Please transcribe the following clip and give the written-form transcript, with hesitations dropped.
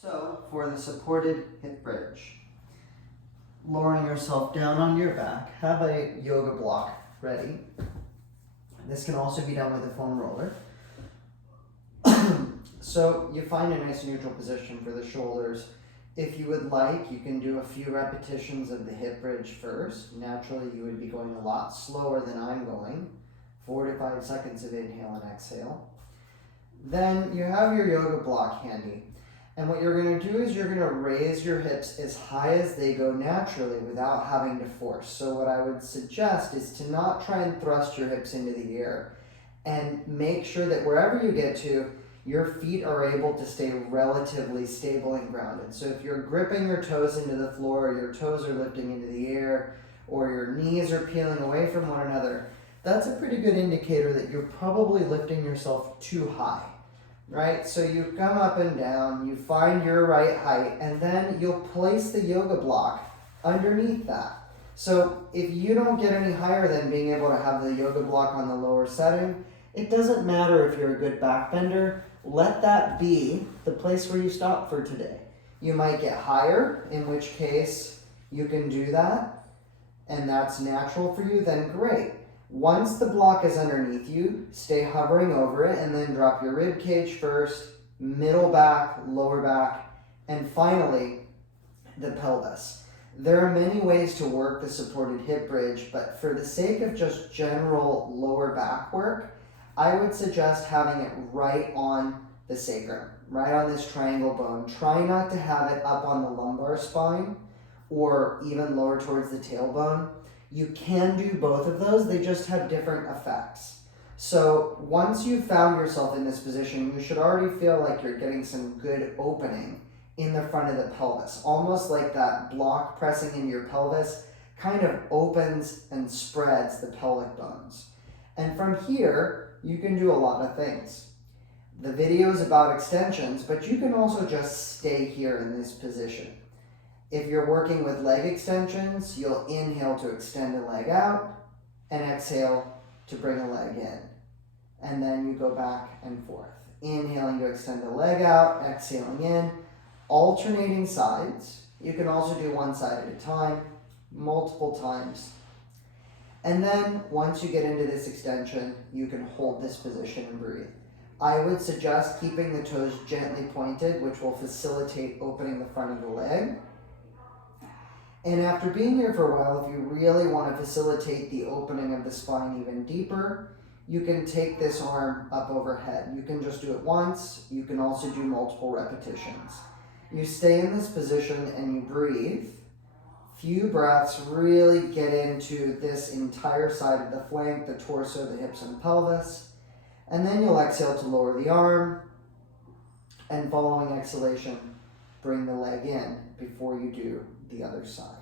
So for the supported hip bridge, lowering yourself down on your back, have a yoga block ready. This can also be done with a foam roller. So you find a nice neutral position for the shoulders. If you would like, you can do a few repetitions of the hip bridge first. Naturally, you would be going a lot slower than I'm going. 4 to 5 seconds of inhale and exhale. Then you have your yoga block handy. And what you're going to do is you're going to raise your hips as high as they go naturally without having to force. So what I would suggest is to not try and thrust your hips into the air, and make sure that wherever you get to, your feet are able to stay relatively stable and grounded. So if you're gripping your toes into the floor, or your toes are lifting into the air, or your knees are peeling away from one another, that's a pretty good indicator that you're probably lifting yourself too high. Right? So you come up and down, you find your right height, and then you'll place the yoga block underneath that. So if you don't get any higher than being able to have the yoga block on the lower setting, it doesn't matter if you're a good backbender. Let that be the place where you stop for today. You might get higher, in which case you can do that, and that's natural for you, then great. Once the block is underneath you, stay hovering over it, and then drop your rib cage first, middle back, lower back, and finally the pelvis. There are many ways to work the supported hip bridge, but for the sake of just general lower back work, I would suggest having it right on the sacrum, right on this triangle bone. Try not to have it up on the lumbar spine or even lower towards the tailbone. You can do both of those, they just have different effects. So once you've found yourself in this position, you should already feel like you're getting some good opening in the front of the pelvis. Almost like that block pressing into your pelvis kind of opens and spreads the pelvic bones. And from here, you can do a lot of things. The video is about extensions, but you can also just stay here in this position. If you're working with leg extensions, you'll inhale to extend a leg out and exhale to bring a leg in. And then you go back and forth. Inhaling to extend the leg out, exhaling in, alternating sides. You can also do one side at a time, multiple times. And then once you get into this extension, you can hold this position and breathe. I would suggest keeping the toes gently pointed, which will facilitate opening the front of the leg. And after being here for a while, if you really want to facilitate the opening of the spine even deeper, you can take this arm up overhead. You can just do it once. You can also do multiple repetitions. You stay in this position and you breathe. Few breaths, really get into this entire side of the flank, the torso, the hips, and pelvis. And then you'll exhale to lower the arm. And following exhalation, bring the leg in before you do the other side.